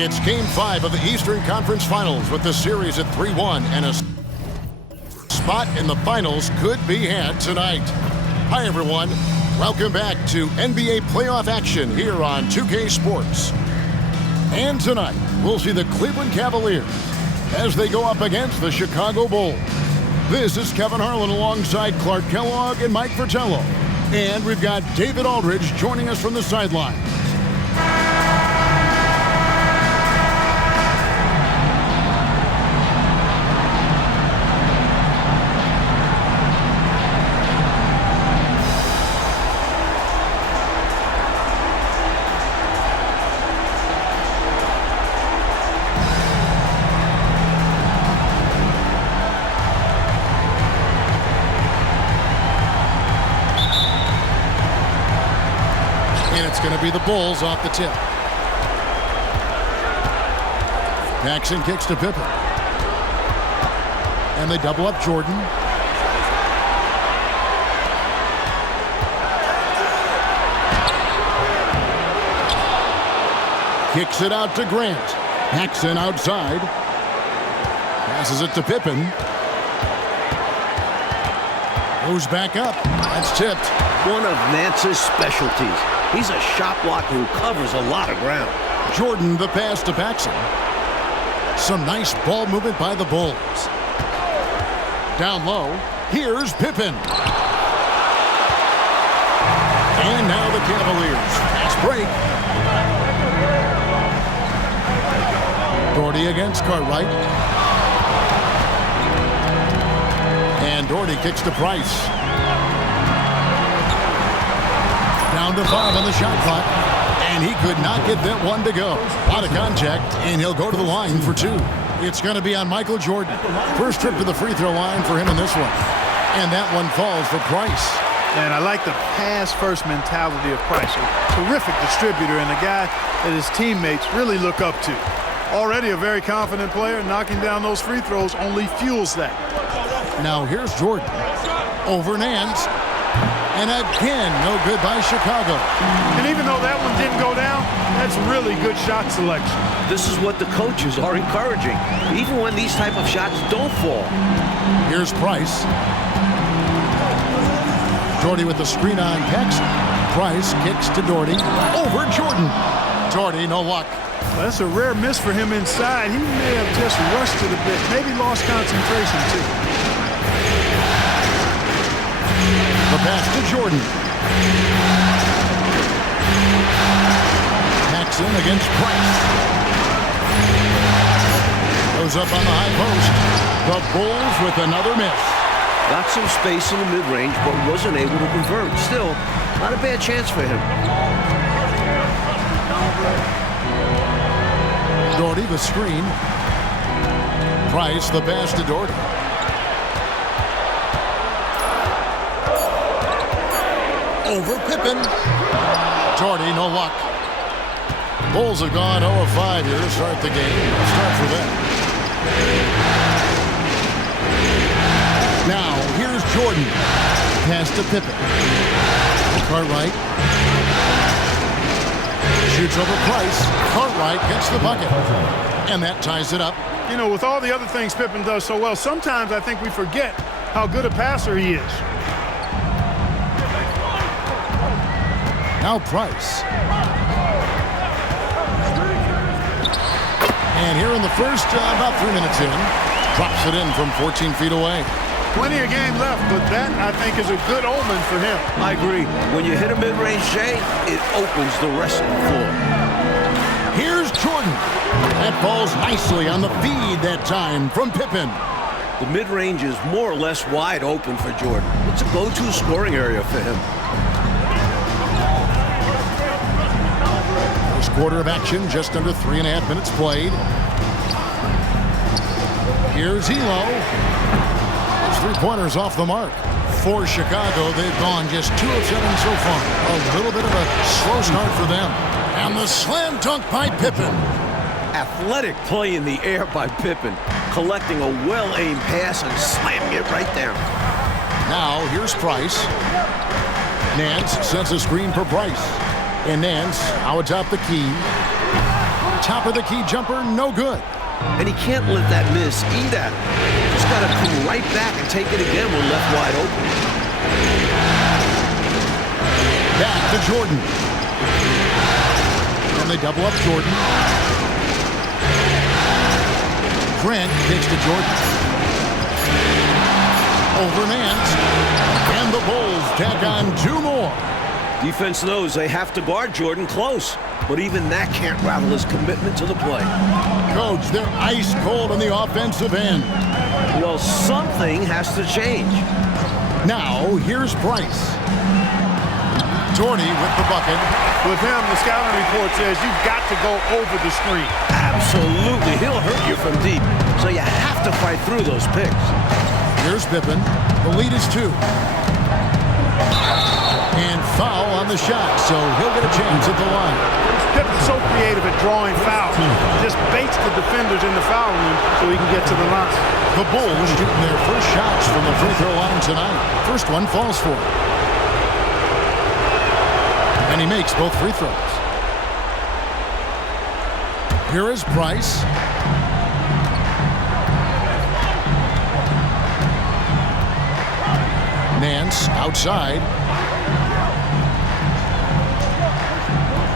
It's Game 5 of the Eastern Conference Finals with the series at 3-1 and a spot in the finals could be had tonight. Hi, everyone. Welcome back to NBA playoff action here on 2K Sports. And tonight, we'll see the Cleveland Cavaliers as they go up against the Chicago Bulls. This is Kevin Harlan alongside Clark Kellogg and Mike Fratello. And we've got David Aldridge joining us from the sideline. It's going to be the Bulls off the tip. Paxson kicks to Pippen. And they double up Jordan. Kicks it out to Grant. Paxson outside. Passes it to Pippen. Goes back up. That's tipped. One of Nance's specialties. He's a shot blocker who covers a lot of ground. Jordan the pass to Paxson. Some nice ball movement by the Bulls. Down low, here's Pippen. And now the Cavaliers. Fast break. Doherty against Cartwright. And Doherty kicks to Price. Down to 5 on the shot clock, and he could not get that one to go. Out of contact, and he'll go to the line for 2. It's going to be on Michael Jordan. First trip to the free throw line for him in this one. And that one falls for Price. And I like the pass-first mentality of Price. A terrific distributor and a guy that his teammates really look up to. Already a very confident player, knocking down those free throws only fuels that. Now here's Jordan. Over Nance. And again, no good by Chicago. And even though that one didn't go down, that's really good shot selection. This is what the coaches are encouraging, even when these type of shots don't fall. Here's Price. Doherty with the screen on Paxson. Price kicks to Doherty. Over Jordan. Doherty, no luck. Well, that's a rare miss for him inside. He may have just rushed it a bit, maybe lost concentration too. The pass to Jordan. Paxson against Price. Goes up on the high post. The Bulls with another miss. Got some space in the mid-range, but wasn't able to convert. Still, not a bad chance for him. Doherty the screen. Price the pass to Doherty. Over Pippen. Doherty, no luck. Bulls have gone 0 of 5 here to start the game. Start for them. Now, here's Jordan. Pass to Pippen. Cartwright. Shoots over Price. Cartwright gets the bucket. And that ties it up. You know, with all the other things Pippen does so well, sometimes I think we forget how good a passer he is. Now Price. And here in the first, about 3 minutes in, drops it in from 14 feet away. Plenty of game left, but that, I think, is a good omen for him. I agree. When you hit a mid-range J, it opens the rest of the floor. Here's Jordan. That falls nicely on the feed that time from Pippen. The mid-range is more or less wide open for Jordan. It's a go-to scoring area for him. First quarter of action, just under 3.5 minutes played. Here's Helo. Those 3-pointers off the mark. For Chicago, they've gone just 2 of 7 so far. A little bit of a slow start for them. And the slam dunk by Pippen. Athletic play in the air by Pippen. Collecting a well-aimed pass and slamming it right down. Now, here's Price. Nance sends a screen for Price. And Nance out atop the key. Top of the key jumper, no good. And he can't let that miss eat at him. Just got to come right back and take it again when left wide open. Back to Jordan. And they double up Jordan. Grant kicks to Jordan. Over Nance. And the Bulls tack on 2 more. Defense knows they have to guard Jordan close, but even that can't rattle his commitment to the play. Coach, they're ice cold on the offensive end. Well, something has to change. Now, here's Price. Doherty with the bucket. With him, the scouting report says you've got to go over the screen. Absolutely. He'll hurt you from deep, so you have to fight through those picks. Here's Pippen. The lead is 2. And foul on the shot, so he'll get a chance at the line. Pippen's so creative at drawing fouls. Just baits the defenders in the foul room so he can get to the line. The Bulls shooting their first shots from the free throw line tonight. First one falls for him. And he makes both free throws. Here is Price. Nance outside.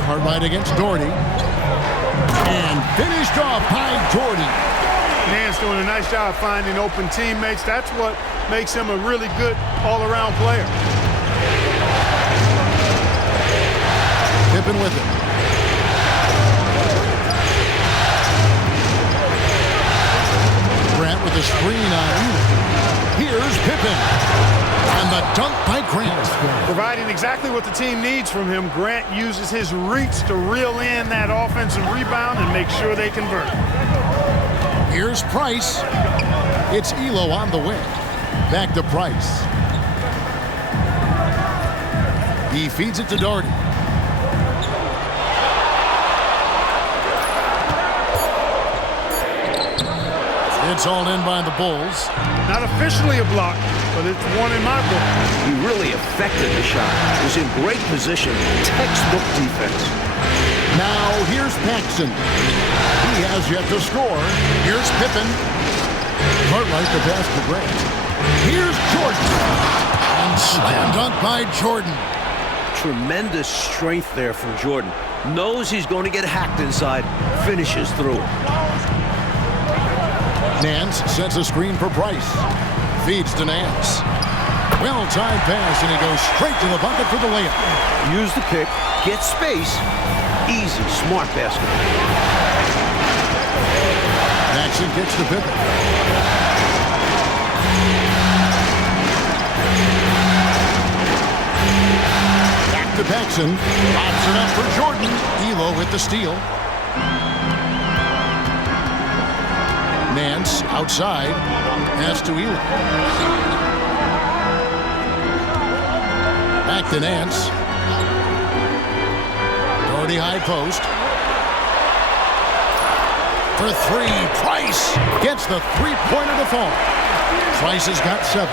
Cartwright against Doherty. And finished off by Doherty. Nance doing a nice job finding open teammates. That's what makes him a really good all-around player. Pippen with it. Grant with the screen on Ewing. Here's Pippen. And the dunk by Grant. Providing exactly what the team needs from him, Grant uses his reach to reel in that offensive rebound and make sure they convert. Here's Price. It's Elo on the wing. Back to Price. He feeds it to Doherty. It's all in by the Bulls. Not officially a block, but it's one in my book. He really affected the shot. Was in great position. Textbook defense. Now here's Paxson. He has yet to score. Here's Pippen. Cartwright the pass to Grant. Here's Jordan. And slam dunk by Jordan. Tremendous strength there from Jordan. Knows he's going to get hacked inside. Finishes through it. Nance sets a screen for Price. Feeds to Nance. Well-timed pass, and he goes straight to the bucket for the layup. Use the pick, get space. Easy, smart basketball. Paxson gets to Pippen. Back to Paxson. Pops it up for Jordan. Elo with the steal. Nance outside. Pass to Elo. Back to Nance. Doherty high post. For 3. Price gets the three-pointer to fall. Price has got 7.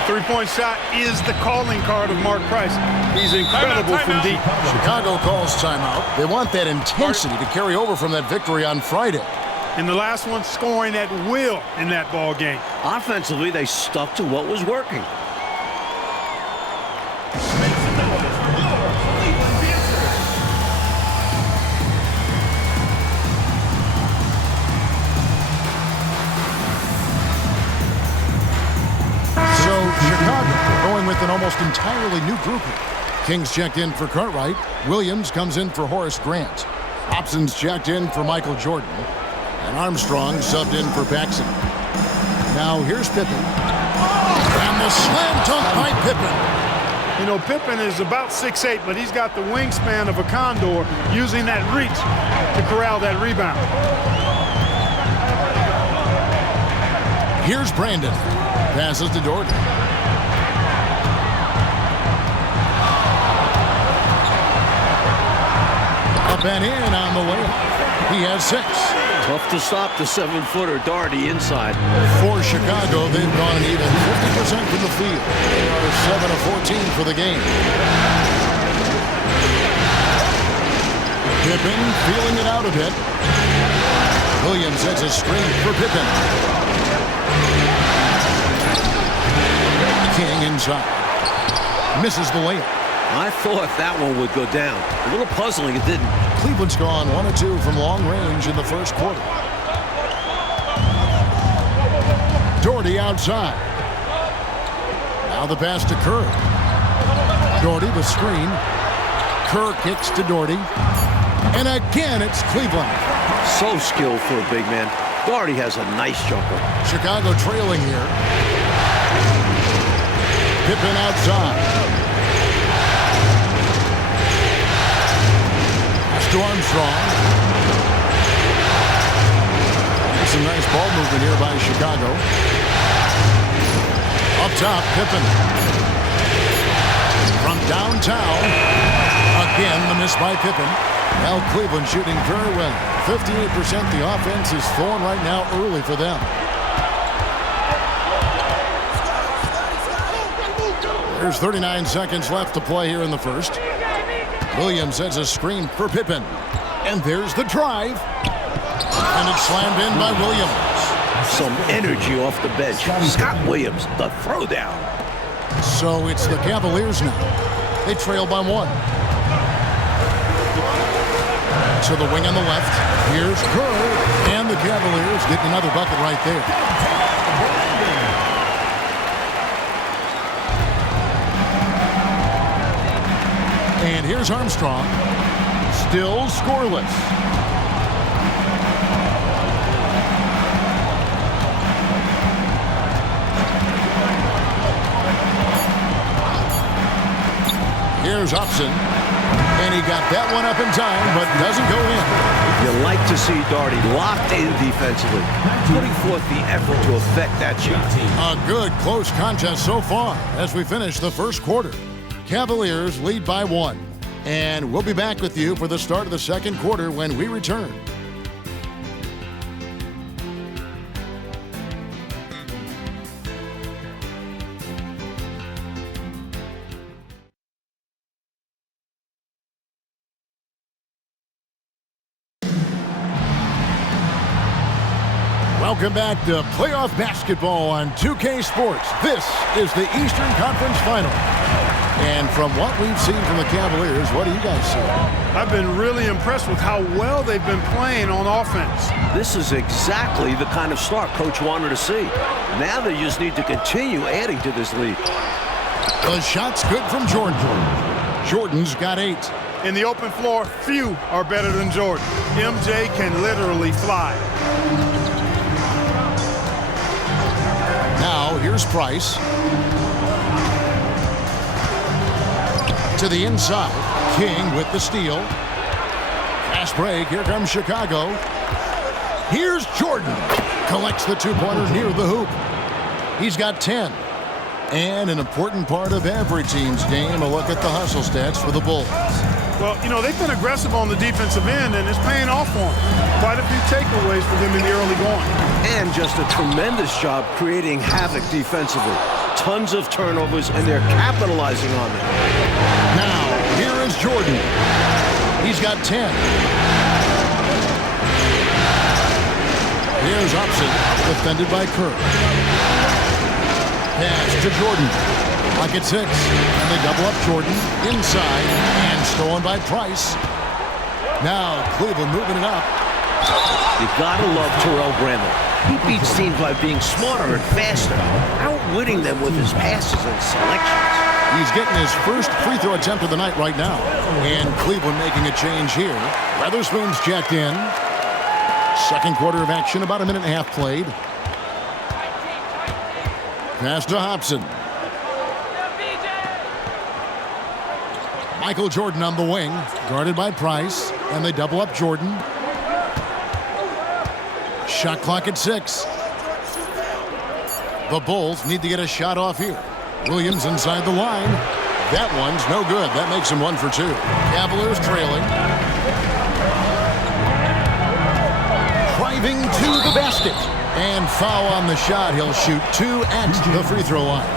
The three-point shot is the calling card of Mark Price. He's incredible from deep. Chicago calls timeout. They want that intensity to carry over from that victory on Friday. And the last one scoring at will in that ball game. Offensively, they stuck to what was working. So Chicago going with an almost entirely new grouping. Kings checked in for Cartwright. Williams comes in for Horace Grant. Hobson's checked in for Michael Jordan. And Armstrong subbed in for Paxson. Now here's Pippen. And the slam dunk by Pippen. You know, Pippen is about 6'8", but he's got the wingspan of a condor, using that reach to corral that rebound. Here's Brandon. Passes to Doherty. Up and in on the way. He has 6. Tough to stop the 7-footer Doherty inside. For Chicago, they've gone even 50% from the field. They are 7 of 14 for the game. Pippen feeling it out a bit. Williams sets a screen for Pippen. King inside. Misses the layup. I thought that one would go down. A little puzzling, it didn't. Cleveland's gone 1 of 2 from long range in the first quarter. Doherty outside. Now the pass to Kerr. Doherty the screen. Kerr kicks to Doherty. And again, it's Cleveland. So skilled for a big man. Doherty has a nice jumper. Chicago trailing here. Pippen outside. Pass to Armstrong. Some nice ball movement here by Chicago. Up top, Pippen. From downtown. Again, the miss by Pippen. Now Cleveland shooting very well. 58%. The offense is flowing right now early for them. There's 39 seconds left to play here in the first. Williams sets a screen for Pippen. And there's the drive. And it's slammed in by Williams. Some energy off the bench. Scott Williams, the throwdown. So it's the Cavaliers now. They trail by 1. To the wing on the left. Here's Kerr. And the Cavaliers getting another bucket right there. And here's Armstrong. Still scoreless. Here's Upson. And he got that one up in time, but doesn't go in. You like to see Doherty locked in defensively, putting forth the effort to affect that shot. A good close contest so far as we finish the first quarter. Cavaliers lead by 1. And we'll be back with you for the start of the second quarter when we return. Welcome back to playoff basketball on 2K Sports. This is the Eastern Conference Final. And from what we've seen from the Cavaliers, what do you guys see? I've been really impressed with how well they've been playing on offense. This is exactly the kind of start Coach wanted to see. Now they just need to continue adding to this lead. The shot's good from Jordan. Jordan's got 8. In the open floor, few are better than Jordan. MJ can literally fly. Now, here's Price. To the inside. King with the steal. Fast break. Here comes Chicago. Here's Jordan. Collects the two-pointer near the hoop. He's got 10. And an important part of every team's game, a look at the hustle stats for the Bulls. Well, you know, they've been aggressive on the defensive end, and it's paying off for them. Quite a few takeaways for them in the early going. And just a tremendous job creating havoc defensively. Tons of turnovers, and they're capitalizing on them. Now, here is Jordan. He's got 10. Here's Upson, defended by Kerr. Pass to Jordan. Pocket 6. And they double up Jordan inside and stolen by Price. Now, Cleveland moving it up. You gotta love Terrell Brandon. He beats teams by being smarter and faster, outwitting them with his passes and selections. He's getting his first free throw attempt of the night right now. And Cleveland making a change here. Weatherspoon's checked in. Second quarter of action, about a minute and a half played. Pass to Hobson. Michael Jordan on the wing, guarded by Price, and they double up Jordan. Shot clock at 6. The Bulls need to get a shot off here. Williams inside the line. That one's no good. That makes him 1 for 2. Cavaliers trailing. Driving to the basket. And foul on the shot. He'll shoot 2 at the free throw line.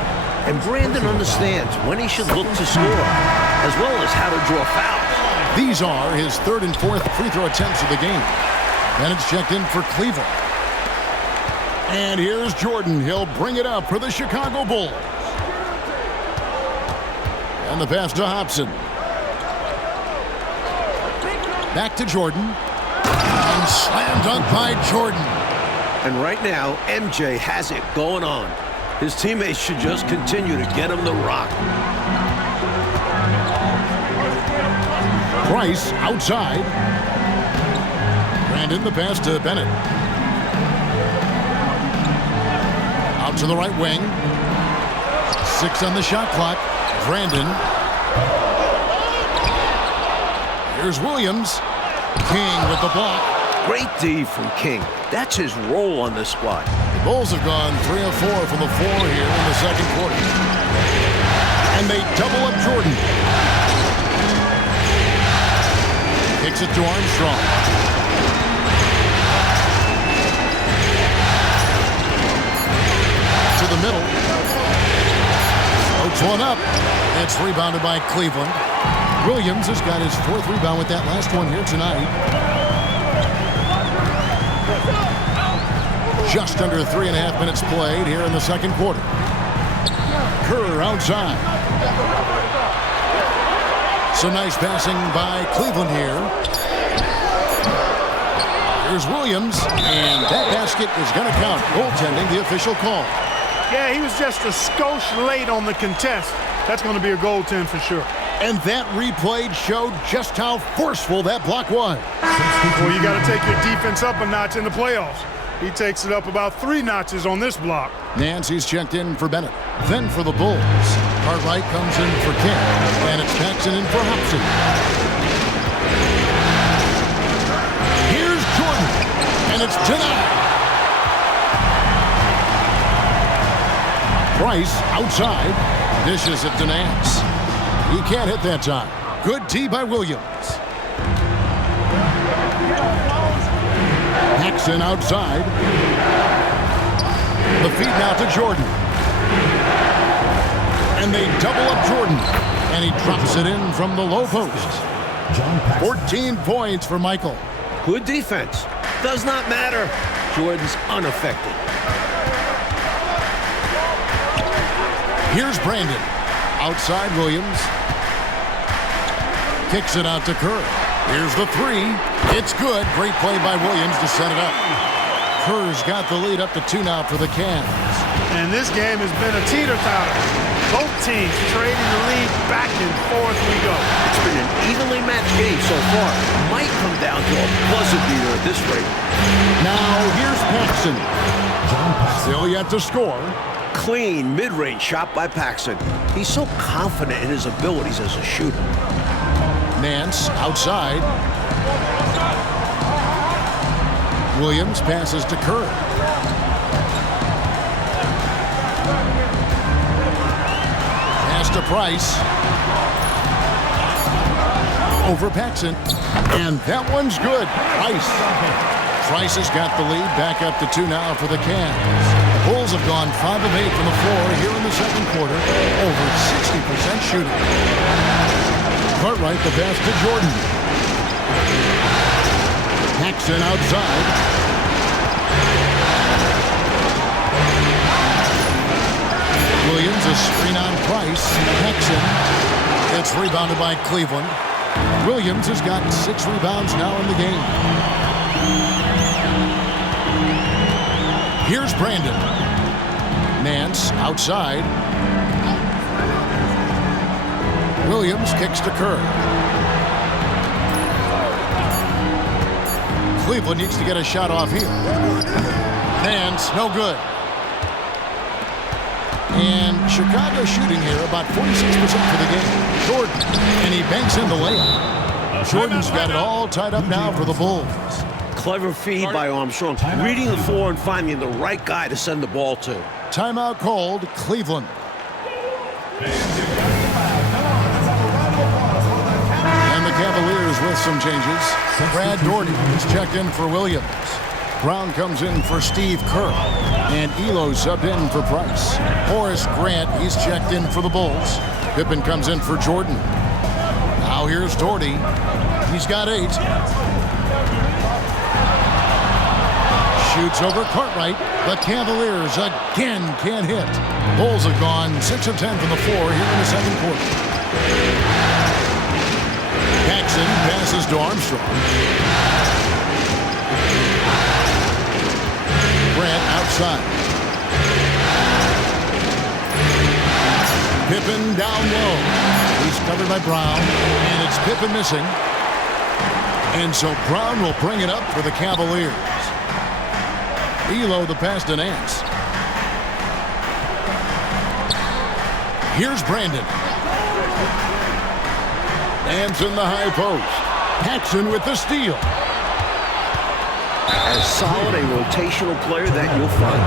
And Brandon understands when he should look to score, as well as how to draw fouls. These are his 3rd and 4th free throw attempts of the game. And it's checked in for Cleveland. And here's Jordan. He'll bring it up for the Chicago Bulls. And the pass to Hobson. Back to Jordan. And slam dunk by Jordan. And right now, MJ has it going on. His teammates should just continue to get him the rock. Price outside. Brandon the pass to Bennett. Out to the right wing. 6 on the shot clock. Brandon. Here's Williams. King with the block. Great D from King. That's his role on this squad. The Bulls have gone 3 of 4 from the floor here in the second quarter. And they double up Jordan. Kicks it to Armstrong. To the middle. Floats one up. It's rebounded by Cleveland. Williams has got his 4th rebound with that last one here tonight. Just under 3.5 minutes played here in the second quarter. Kerr outside. Some nice passing by Cleveland here. Here's Williams, and that basket is going to count. Goaltending, the official call. Yeah, he was just a skosh late on the contest. That's going to be a goaltend for sure. And that replay showed just how forceful that block was. Well, you got to take your defense up a notch in the playoffs. He takes it up about 3 notches on this block. Nancy's checked in for Bennett. Then for the Bulls. Cartwright comes in for King. And it's Paxson in for Hobson. Here's Jordan. And it's denied. Price outside. Dishes it to Nance. He can't hit that time. Good D by Williams. Paxson outside. The feed now to Jordan. And they double up Jordan. And he drops it in from the low post. 14 points for Michael. Good defense. Does not matter. Jordan's unaffected. Here's Brandon. Outside Williams. Kicks it out to Kerr. Here's the 3. It's good. Great play by Williams to set it up. Kerr's got the lead up to 2 now for the Cavs. And this game has been a teeter-totter. Both teams trading the lead back and forth we go. It's been an evenly matched game so far. Might come down to a buzzer beater at this rate. Now here's Paxson. Still yet to score. Clean mid-range shot by Paxson. He's so confident in his abilities as a shooter. Nance outside. Williams passes to Kerr. Pass to Price. Over Paxson. And that one's good. Price has got the lead. Back up to 2 now for the Cavs. The Bulls have gone 5 of 8 from the floor here in the second quarter. Over 60% shooting. Cartwright the pass to Jordan. Paxson outside. Williams a screen on Price. Paxson. It's rebounded by Cleveland. Williams has got 6 rebounds now in the game. Here's Brandon. Nance outside. Williams kicks to Kerr. Cleveland needs to get a shot off here. Nance, no good. And Chicago shooting here about 46% for the game. Jordan, and he banks in the layup. Jordan's got it all tied up now for the Bulls. Clever feed by Armstrong. Reading the floor and finding the right guy to send the ball to. Timeout called, Cleveland. And the Cavaliers with some changes. Brad Daugherty is checked in for Williams. Brown comes in for Steve Kerr. And Elo subbed in for Price. Horace Grant, he's checked in for the Bulls. Pippen comes in for Jordan. Now here's Daugherty. He's got 8. Shoots over Cartwright. The Cavaliers again can't hit. Bulls have gone 6 of 10 from the floor here in the second quarter. Paxson passes to Armstrong. Grant outside. Pippen down low. He's covered by Brown, and it's Pippen missing. And so Brown will bring it up for the Cavaliers. Elo the pass to Nance. Here's Brandon. Nance in the high post. Paxson with the steal. As solid a rotational player that you'll find.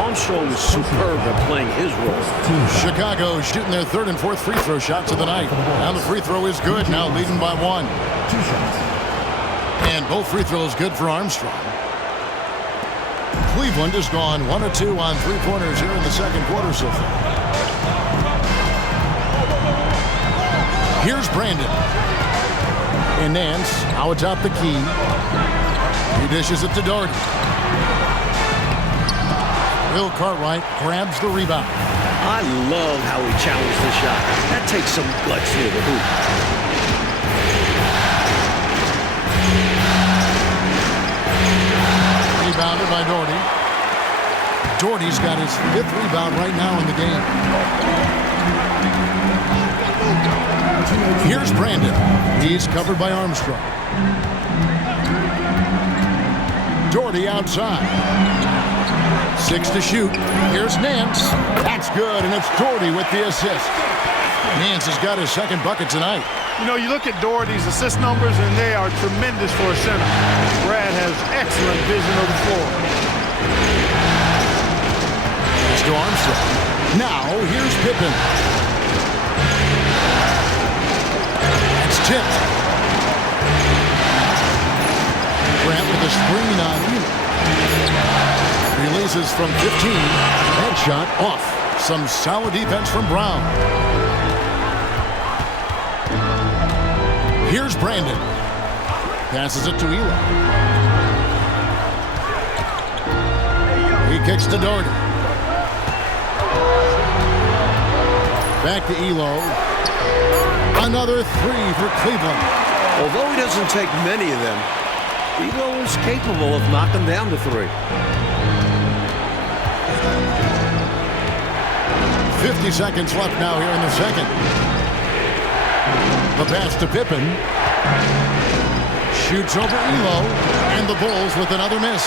Armstrong is superb at playing his role. Chicago shooting their third and fourth free throw shots of the night. Now the free throw is good, now leading by 1. And both free throws good for Armstrong. Cleveland has gone 1 of 2 on three-pointers here in the second quarter so far. Here's Brandon. And Nance now atop the key. He dishes it to Doherty. Bill Cartwright grabs the rebound. I love how he challenged the shot. That takes some guts near the hoop. Rebounded by Doherty. Doherty's got his 5th rebound right now in the game. Here's Brandon. He's covered by Armstrong. Doherty outside. 6 to shoot. Here's Nance. That's good, and it's Doherty with the assist. Nance has got his second bucket tonight. You know, you look at Doherty's assist numbers, and they are tremendous for a center. Brad has excellent vision of the floor. It's to Armstrong. Now, here's Pippen. It's tipped. Grant with a screen on Elo. Releases from 15. Headshot off. Some solid defense from Brown. Here's Brandon. Passes it to Elo. He kicks to Doherty. Back to Elo. Another 3 for Cleveland. Although he doesn't take many of them, Elo is capable of knocking down the 3. 50 seconds left now here in the second. The pass to Pippen. Shoots over Elo. And the Bulls with another miss.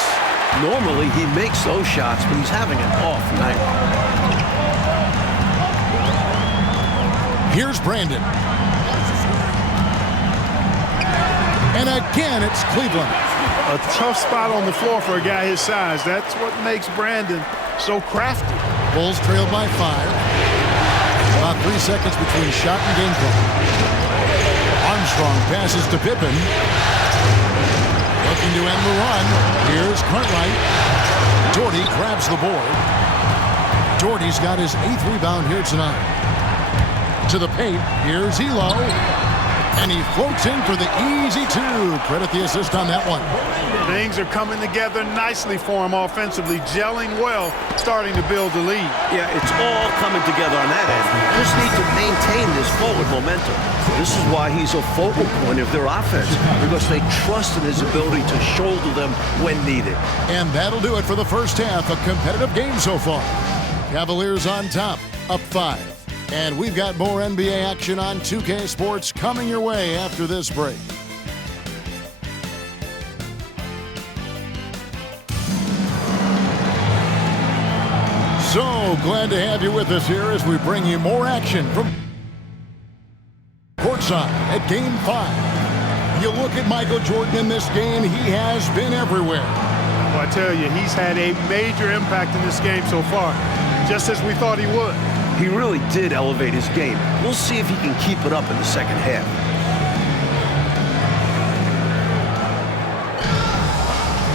Normally he makes those shots, but he's having an off night. Here's Brandon. And again, it's Cleveland. A tough spot on the floor for a guy his size. That's what makes Brandon so crafty. Bulls trailed by 5. About 3 seconds between shot and game clock. Armstrong passes to Pippen. Looking to end the run. Here's Cartwright. Doherty grabs the board. Doherty's got his 8th rebound here tonight. To the paint. Here's Elo. And he floats in for the easy 2. Credit the assist on that one. Things are coming together nicely for him offensively, gelling well, starting to build the lead. Yeah, it's all coming together on that end. Just need to maintain this forward momentum. This is why he's a focal point of their offense, because they trust in his ability to shoulder them when needed. And that'll do it for the first half. A competitive game so far. Cavaliers on top, up 5. And we've got more NBA action on 2K Sports coming your way after this break. So glad to have you with us here as we bring you more action from courtside at Game 5. You look at Michael Jordan in this game, he has been everywhere. Well, I tell you, he's had a major impact in this game so far, just as we thought he would. He really did elevate his game. We'll see if he can keep it up in the second half.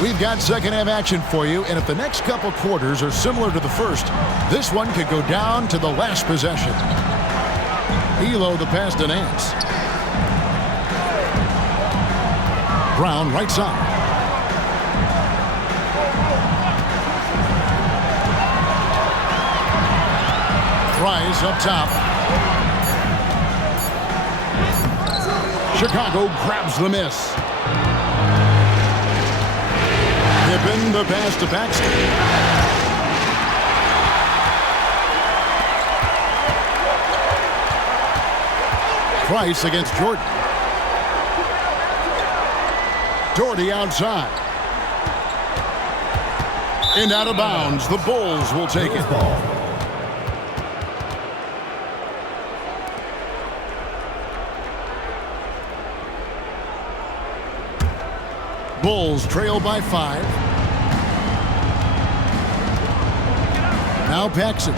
We've got second half action for you, and if the next couple quarters are similar to the first, this one could go down to the last possession. Elo the pass to Nance. Brown right side. Price up top. Chicago grabs the miss. Pippen the pass to Paxson. Price against Jordan. Doherty outside. And out of bounds. The Bulls will take it. Bulls trail by 5. Now Paxson.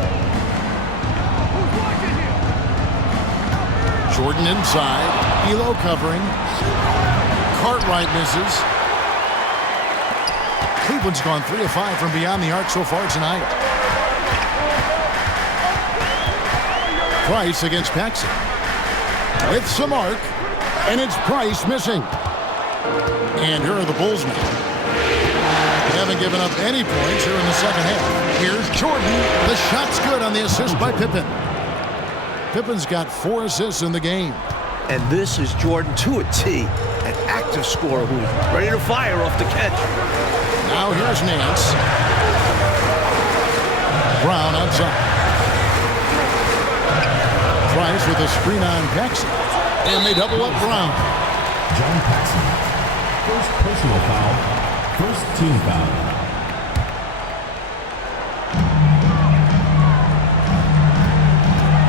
Jordan inside. Elo covering. Cartwright misses. Cleveland's gone 3 of 5 from beyond the arc so far tonight. Price against Paxson. With some arc. And it's Price missing. And here are the Bulls now. They haven't given up any points here in the second half. Here's Jordan. The shot's good on the assist by Pippen. Pippen's got 4 assists in the game. And this is Jordan to a T, an active scorer who's ready to fire off the catch. Now here's Nance. Brown outside. Price with a screen on Paxson. And they double up Brown. John Paxson. First personal foul. First team foul.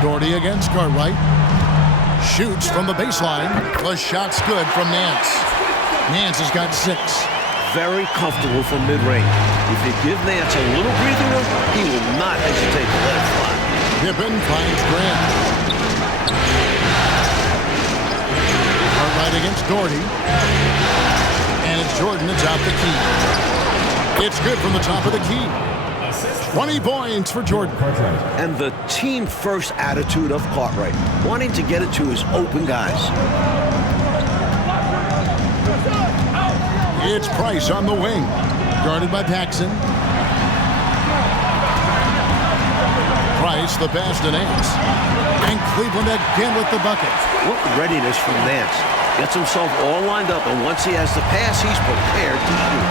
Doherty against Cartwright. Shoots from the baseline. The shot's good from Nance. Nance has got 6. Very comfortable from mid-range. If you give Nance a little breathing room, he will not hesitate to let it fly. Pippen finds Grant. Cartwright against Doherty. And it's Jordan atop the key. It's good from the top of the key. 20 points for Jordan. And the team-first attitude of Cartwright, wanting to get it to his open guys. It's Price on the wing. Guarded by Paxson. Price, the pass to Nance. And Cleveland again with the bucket. What readiness from Nance. Gets himself all lined up, and once he has the pass, he's prepared to shoot.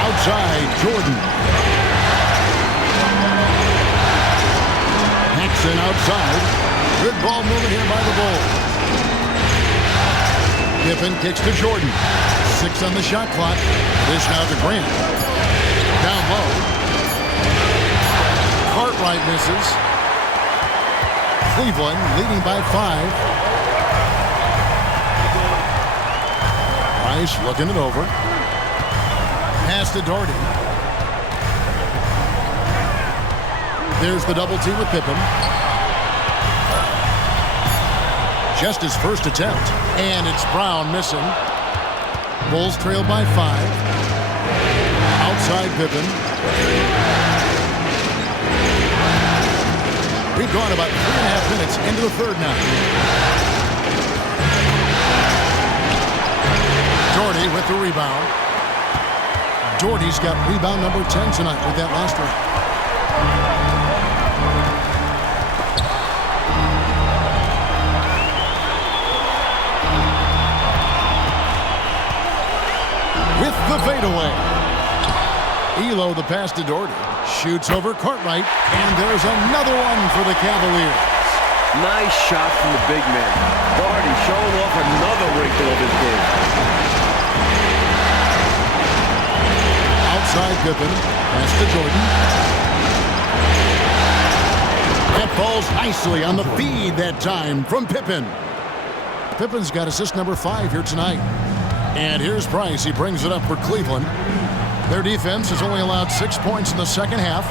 Outside, Jordan. Paxson outside. Good ball movement here by the Bulls. Pippen kicks to Jordan. 6 on the shot clock. Dish now to Grant. Down low. Cartwright misses. Cleveland leading by 5. Price looking it over. Pass to Doherty. There's the double team with Pippen. Just his first attempt. And it's Brown missing. Bulls trail by 5. Outside Pippen. We've gone about 3.5 minutes into the third now. Doherty with the rebound. Doherty's got rebound number 10 tonight with that last one. With the fadeaway. Elo the pass to Doherty. Shoots over Cartwright. And there's another one for the Cavaliers. Nice shot from the big man. Doherty showing off another wrinkle of his game. Outside Pippen. Pass to Jordan. That falls nicely on the feed that time from Pippen. Pippen's got assist number 5 here tonight. And here's Price. He brings it up for Cleveland. Their defense has only allowed 6 points in the second half.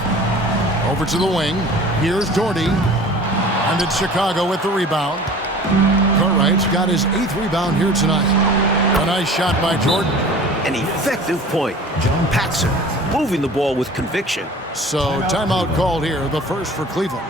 Over to the wing. Here's Doherty. And it's Chicago with the rebound. Cartwright's got his 8th rebound here tonight. A nice shot by Jordan. An effective point. John Paxson moving the ball with conviction. So timeout called here, the first for Cleveland.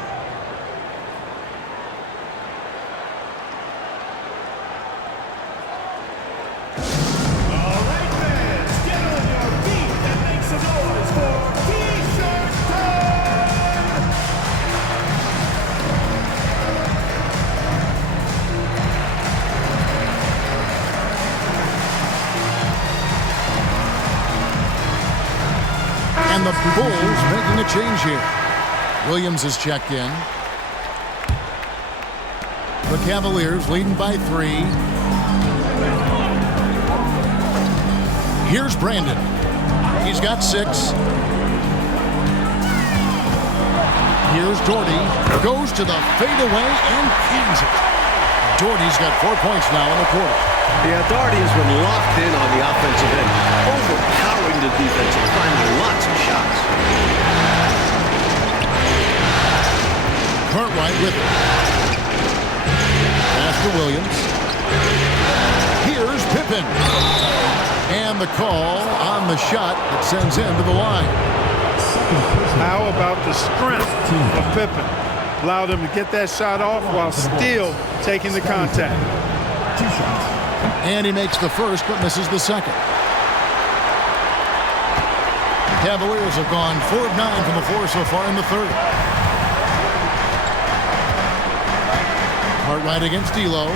And the Bulls making a change here. Williams is checked in. The Cavaliers leading by 3. Here's Brandon. He's got 6. Here's Doherty. Goes to the fadeaway and cans it. Doherty's got 4 points now in the quarter. Yeah, Doherty has been locked in on the offensive end, overpowering the defense and finding lots of shots. Cartwright with it. Pass to Williams. Here's Pippen. And the call on the shot that sends him to the line. How about the strength of Pippen? Allowed him to get that shot off while still taking the contact. 2 shots. And he makes the first but misses the second. The Cavaliers have gone 4 of 9 from the floor so far in the third. Cartwright against D'Lo.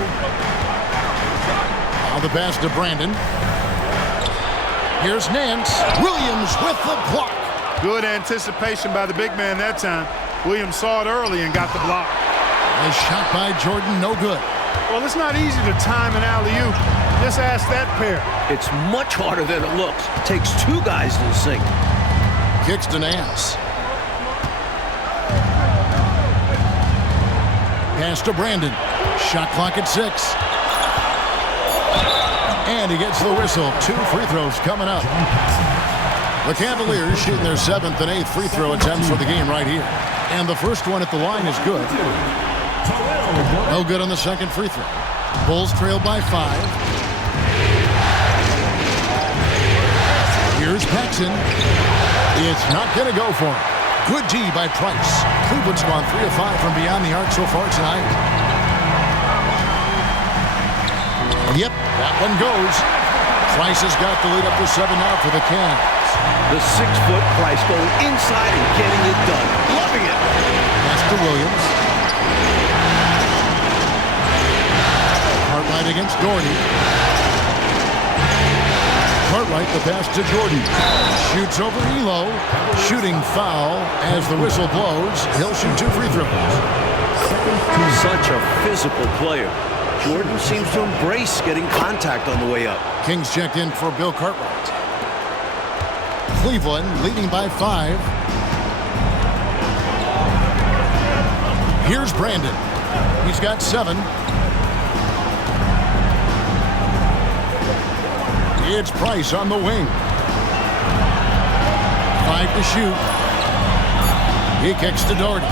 Now the pass to Brandon. Here's Nance. Williams with the block. Good anticipation by the big man that time. Williams saw it early and got the block. A shot by Jordan, no good. Well, it's not easy to time an alley-oop. Just ask that pair. It's much harder than it looks. It takes 2 guys to sink. Kicks to Nance. Pass to Brandon. Shot clock at 6. And he gets the whistle. 2 free throws coming up. The Cavaliers shooting their 7th and 8th free throw attempts for the game right here. And the first one at the line is good. No good on the second free throw. Bulls trail by 5. Here's Paxson. It's not going to go for him. Good D by Price. Cleveland's gone 3 of 5 from beyond the arc so far tonight. Yep, that one goes. Price has got the lead up to 7 now for the Cavs. The 6-foot Price going inside and getting it done. Loving it. Pass to Williams. Cartwright against Doherty. Cartwright, the pass to Jordan. Shoots over Elo. Shooting foul as the whistle blows. He'll shoot 2 free throws. Such a physical player. Jordan seems to embrace getting contact on the way up. Kings checked in for Bill Cartwright. Cleveland leading by 5. Here's Brandon. He's got 7. It's Price on the wing. 5 to shoot. He kicks to Doherty.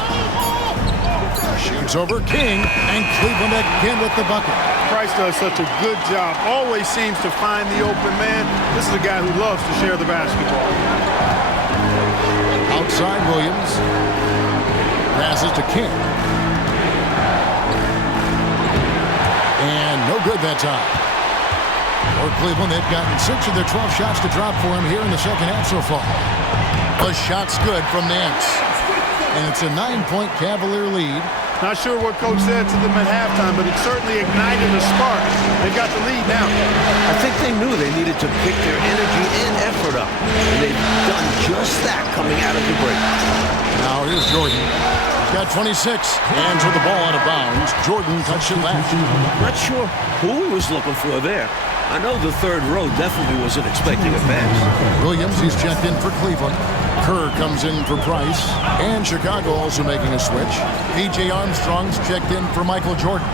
Shoots over King, and Cleveland again with the bucket. Price does such a good job. Always seems to find the open man. This is a guy who loves to share the basketball. Outside Williams. Passes to King. And no good that time. For Cleveland, they've gotten 6 of their 12 shots to drop for him here in the second half so far. The shot's good from Nance. And it's a 9-point Cavalier lead. Not sure what Coach said to them at halftime, but it certainly ignited a spark. They've got the lead now. I think they knew they needed to pick their energy and effort up. And they've done just that coming out of the break. Now here's Jordan. He's got 26 and to the ball out of bounds. Jordan touched it last. Not sure who he was looking for there. I know the third row definitely wasn't expecting a pass. Williams, he's checked in for Cleveland. Kerr comes in for Price. And Chicago also making a switch. P.J. Armstrong's checked in for Michael Jordan.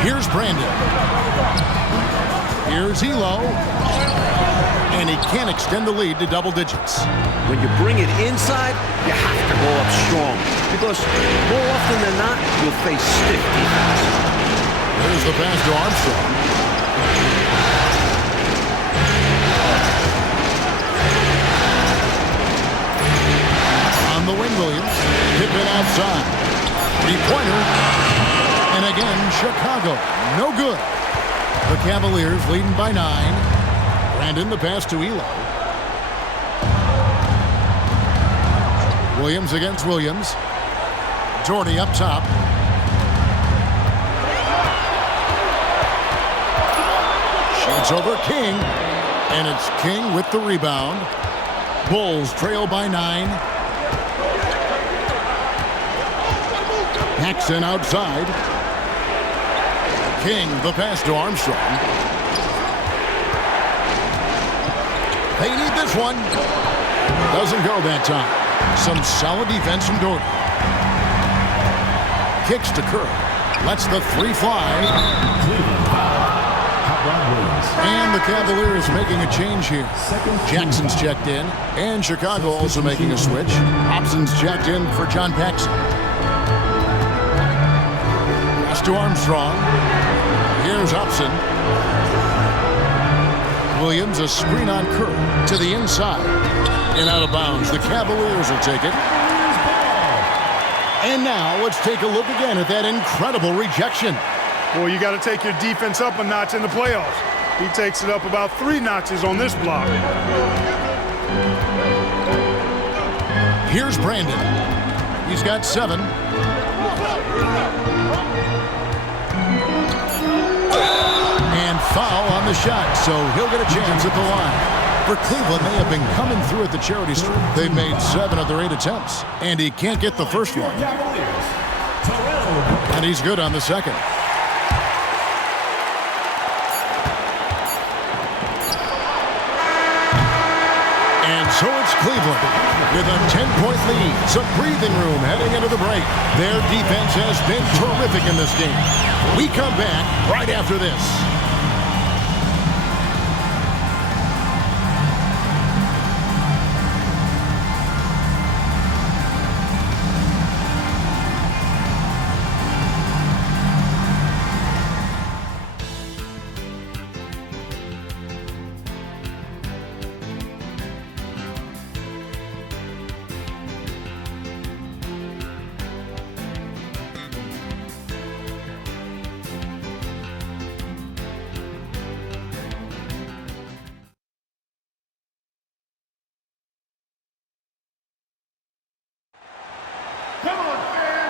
Here's Brandon. Here's Elo. And he can't extend the lead to double digits. When you bring it inside, you have to go up strong. Because more often than not, you'll face stiff defense. There's the pass to Armstrong. On the wing, Williams. Pippen outside. 3-pointer. And again, Chicago. No good. The Cavaliers leading by 9. Brandon, the pass to Elo. Williams against Williams. Doherty up top. Shoots over King. And it's King with the rebound. Bulls trail by 9. Paxson outside. King, the pass to Armstrong. They need this one. Doesn't go that time. Some solid defense from Gordon. Kicks to Kerr. Lets the 3 fly. Cleveland foul. Hot Rod Williams. And the Cavaliers making a change here. Jackson's checked in. And Chicago also making a switch. Hobson's checked in for John Paxson. Pass to Armstrong. Here's Hobson. Williams, a screen on Kerr to the inside. And out of bounds. The Cavaliers will take it. And now let's take a look again at that incredible rejection. Well, you got to take your defense up a notch in the playoffs. He takes it up about 3 notches on this block. Here's Brandon. He's got 7. And foul on the shot, so he'll get a chance at the line. For Cleveland, they have been coming through at the charity stripe. They've made 7 of their 8 attempts, and he can't get the first one. And he's good on the second. And so it's Cleveland with a 10-point lead. Some breathing room heading into the break. Their defense has been terrific in this game. We come back right after this.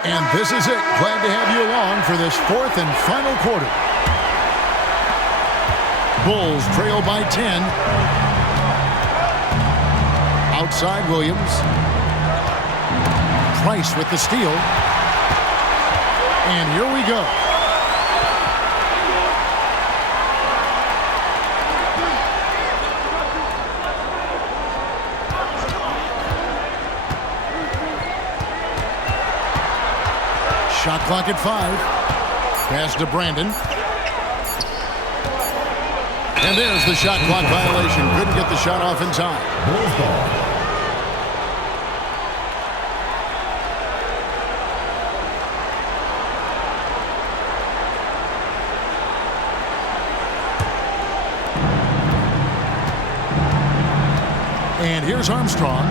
And this is it. Glad to have you along for this 4th and final quarter. Bulls trail by 10. Outside Williams. Price with the steal. And here we go. Shot clock at 5. Pass to Brandon. And there's the shot clock violation. Couldn't get the shot off in time. Bulls ball. And here's Armstrong.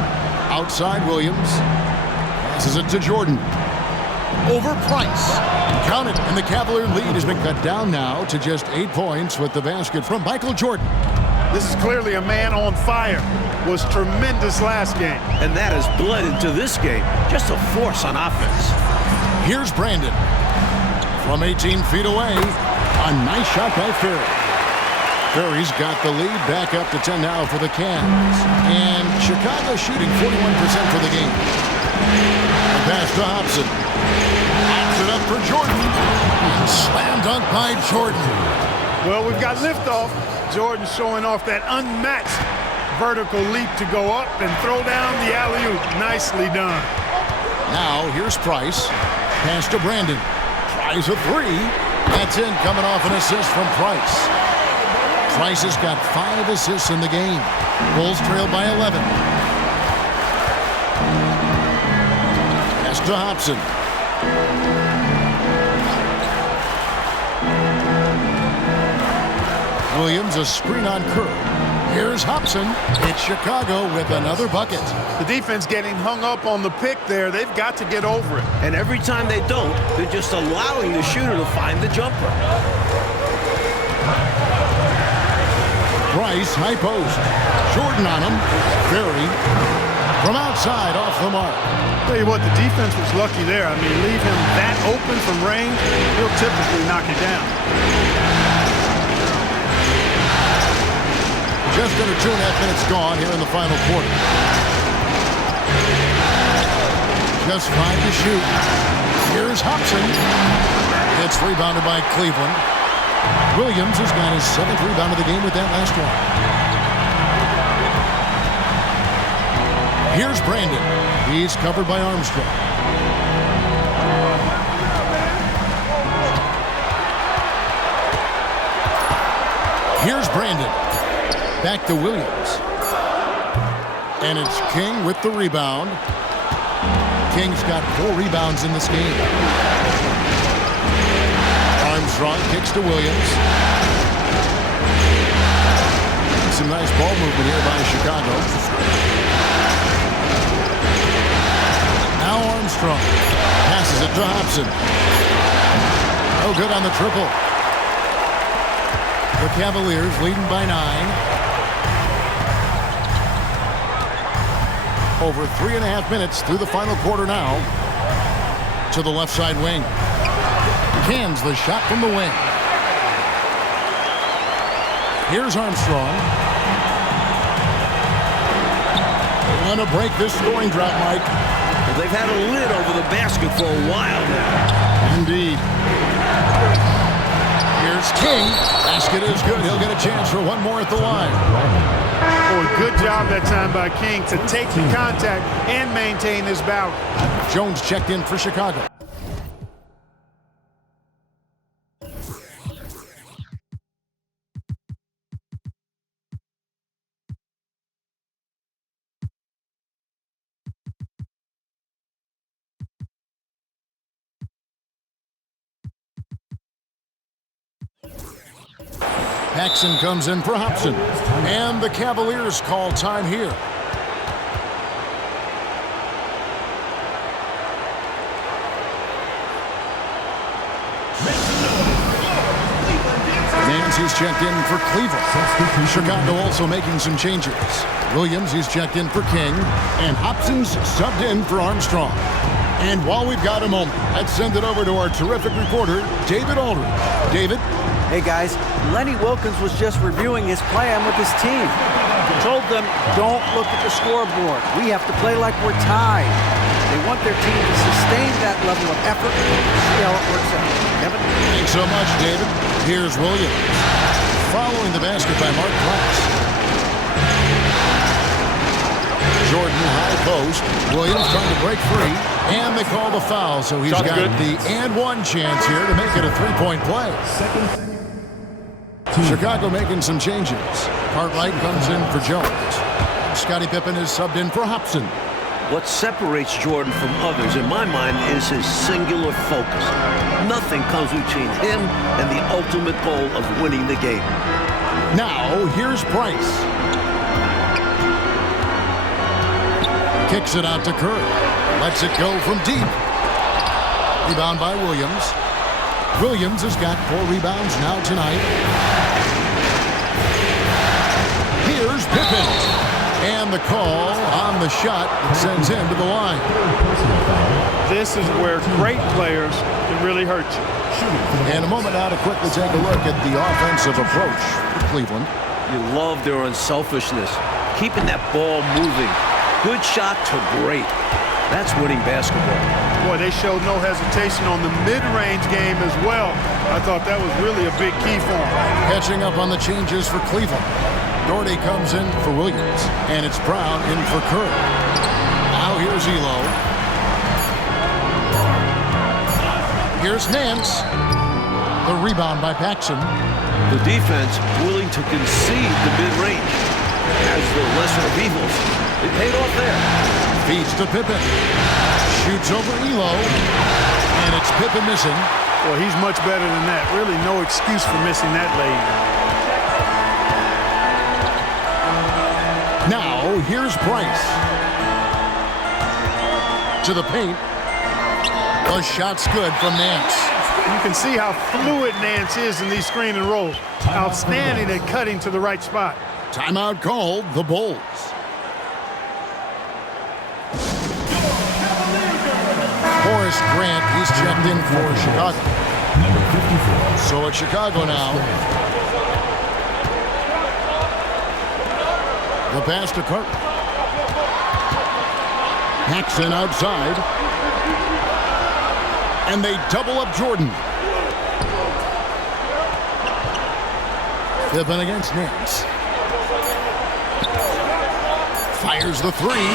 Outside Williams. Passes it to Jordan. Over Price. Count it, and the Cavalier lead has been cut down now to just 8 points with the basket from Michael Jordan. This is clearly a man on fire. Was tremendous last game. And that has bled into this game. Just a force on offense. Here's Brandon. From 18 feet away. A nice shot by Ferry. Ferry's got the lead back up to 10 now for the Cavs. And Chicago shooting 41% for the game. The pass to Hobson. It up for Jordan. Slam dunk by Jordan. Well, we've got liftoff. Jordan showing off that unmatched vertical leap to go up and throw down the alley-oop. Nicely done. Now here's Price. Pass to Brandon. Tries a 3. That's in, coming off an assist from Price. Price has got 5 assists in the game. Bulls trail by 11. Pass to Hobson. Williams, a screen on Kerr. Here's Hobson. It's Chicago with another bucket. The defense getting hung up on the pick there. They've got to get over it. And every time they don't, they're just allowing the shooter to find the jumper. Price, high post. Jordan on him. Ferry from outside, off the mark. Tell you what, the defense was lucky there. I mean, leave him that open from range, he'll typically knock it down. Just under 2.5 minutes gone here in the final quarter. Just 5 to shoot. Here's Hobson. It's rebounded by Cleveland. Williams has got his 7th rebound of the game with that last one. Here's Brandon. He's covered by Armstrong. Here's Brandon. Back to Williams. And it's King with the rebound. King's got 4 rebounds in this game. Armstrong kicks to Williams. Some nice ball movement here by Chicago. Now Armstrong passes it to Hobson. No good on the triple. The Cavaliers leading by 9. Over 3.5 minutes through the final quarter now. To the left side wing. Cans the shot from the wing. Here's Armstrong. They want to break this scoring drought, Mike. Well, they've had a lid over the basket for a while now. Indeed. Here's King. Basket is good. He'll get a chance for one more at the line. Oh, good job that time by King to take the contact and maintain his balance. Jones checked in for Chicago. Paxson comes in for Hobson. And the Cavaliers call time here. Nancy's checked in for Cleveland. Chicago also making some changes. Williams, he's checked in for King. And Hobson's subbed in for Armstrong. And while we've got a moment, let's send it over to our terrific reporter, David Aldridge. David? Hey guys, Lenny Wilkens was just reviewing his plan with his team. He told them, don't look at the scoreboard. We have to play like we're tied. They want their team to sustain that level of effort. See how it works out. Kevin? Thanks so much, David. Here's Williams. Following the basket by Mark Price. Jordan high post. Williams trying to break free. And they call the foul, so he's got the and one chance here to make it a 3-point play. Chicago making some changes. Cartwright comes in for Jones. Scottie Pippen is subbed in for Hobson. What separates Jordan from others, in my mind, is his singular focus. Nothing comes between him and the ultimate goal of winning the game. Now, here's Price. Kicks it out to Kerr. Lets it go from deep. Rebound by Williams. Williams has got 4 rebounds now tonight. Here's Pippen. And the call on the shot that sends him to the line. This is where great players can really hurt you. And a moment now to quickly take a look at the offensive approach for Cleveland. You love their unselfishness, keeping that ball moving. Good shot to great. That's winning basketball. Boy, they showed no hesitation on the mid-range game as well. I thought that was really a big key for them. Catching up on the changes for Cleveland. Doherty comes in for Williams, and it's Brown in for Kerr. Now here's Elo. Here's Nance. The rebound by Paxson. The defense willing to concede the mid-range as the lesser of evils. It paid off there. Feeds to Pippen. Shoots over Elo. And it's Pippen missing. Well, he's much better than that. Really no excuse for missing that lane. Now, here's Price. To the paint. The shot's good from Nance. You can see how fluid Nance is in these screen and rolls. Outstanding at cutting to the right spot. Timeout called, the Bulls. Horace Grant, he's checked in for Chicago. Number 54. So it's Chicago now. The pass to Carter. Paxson outside. And they double up Jordan. Pippen against Nance. Fires the three.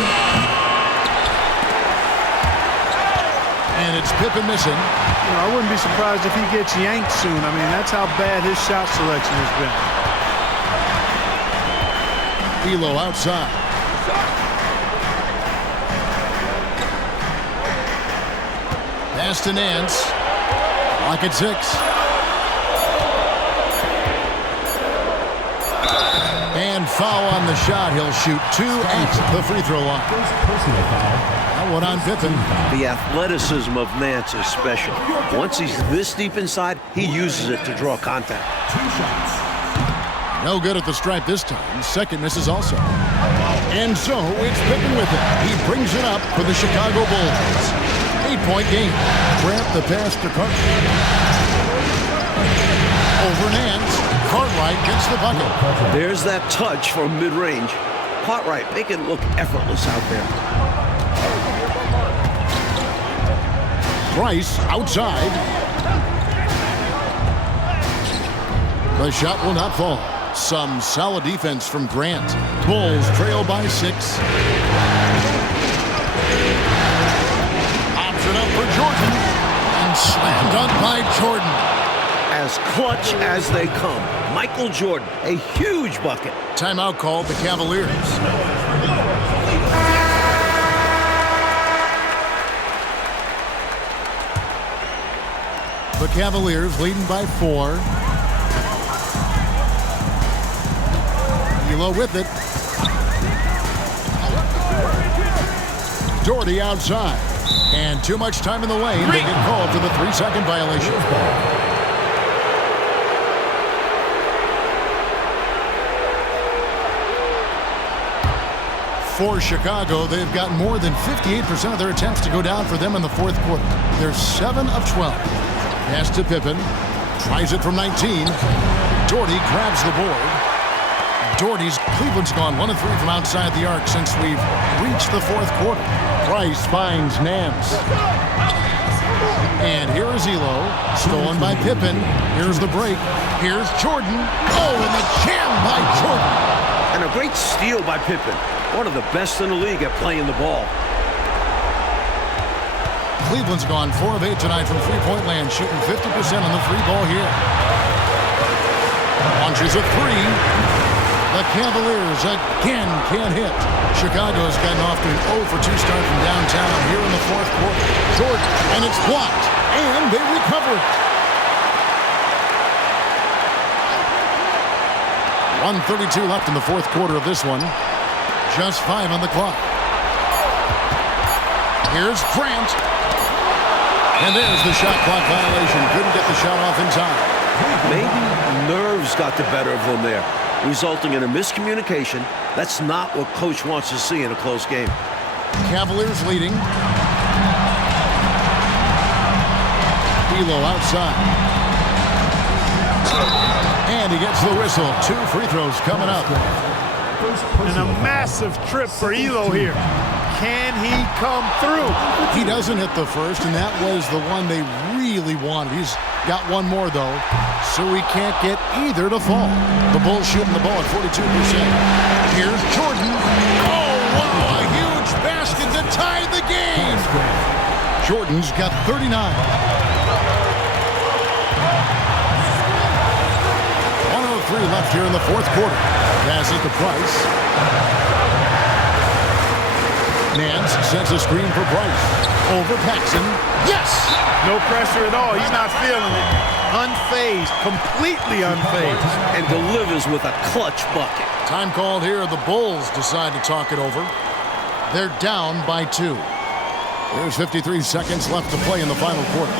And it's Pippen missing. You know, I wouldn't be surprised if he gets yanked soon. I mean, that's how bad his shot selection has been. Elo outside. Pass to Nance. Lock at 6. And foul on the shot. He'll shoot 2 at the free throw line. First personal foul. That one on Pippen. The athleticism of Nance is special. Once he's this deep inside, he uses it to draw contact. 2 shots. No good at the stripe this time. Second misses also. And so it's Pippen with it. He brings it up for the Chicago Bulls. 8-point game. Grant the pass to Cartwright. Over Nance. Cartwright gets the bucket. There's that touch from mid-range. Cartwright, make it look effortless out there. Price outside. The shot will not fall. Some solid defense from Grant. Bulls trail by 6. Option up for Jordan. And slammed on by Jordan. As clutch as they come. Michael Jordan, a huge bucket. Timeout called the Cavaliers. The Cavaliers leading by 4. Elo with it. Doherty outside. And too much time in the lane. They get called for the 3-second violation. For Chicago, they've got more than 58% of their attempts to go down for them in the fourth quarter. They're 7 of 12. Pass to Pippen. Tries it from 19. Doherty grabs the board. Cleveland's gone 1 of 3 from outside the arc since we've reached the fourth quarter. Price finds Nance. And here is Elo. Stolen by Pippen. Here's the break. Here's Jordan. Oh, and the jam by Jordan. And a great steal by Pippen. One of the best in the league at playing the ball. Cleveland's gone 4 of 8 tonight from three-point land, shooting 50% on the free ball here. Launches a 3. The Cavaliers again can't hit. Chicago's gotten off to an 0 for 2 start from downtown here in the fourth quarter. Jordan, and it's blocked, and they recover it. 1:32 left in the fourth quarter of this one. Just 5 on the clock. Here's Grant. And there's the shot clock violation. Couldn't get the shot off in time. Maybe nerves got the better of them there, resulting in a miscommunication. That's not what coach wants to see in a close game. Cavaliers leading. Elo outside. And he gets the whistle. 2 free throws coming up. And a massive trip for Elo here. Can he come through? He doesn't hit the first, and that was the one they really wanted. He's got one more, though, so he can't get either to fall. The Bulls shooting the ball at 42%. Here's Jordan. Oh, wow, a huge basket to tie the game. Jordan's got 39. 1:03 left here in the fourth quarter. Passes to Price. Nance sends a screen for Price. Over Paxson. Yes! No pressure at all. He's not feeling it. Unfazed. Completely unfazed. And delivers with a clutch bucket. Time called here. The Bulls decide to talk it over. They're down by 2. There's 53 seconds left to play in the final quarter.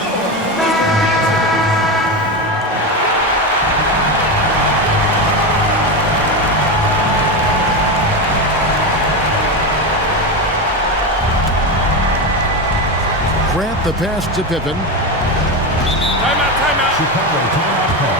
Grant the pass to Pippen. Timeout. Chicago timeout call.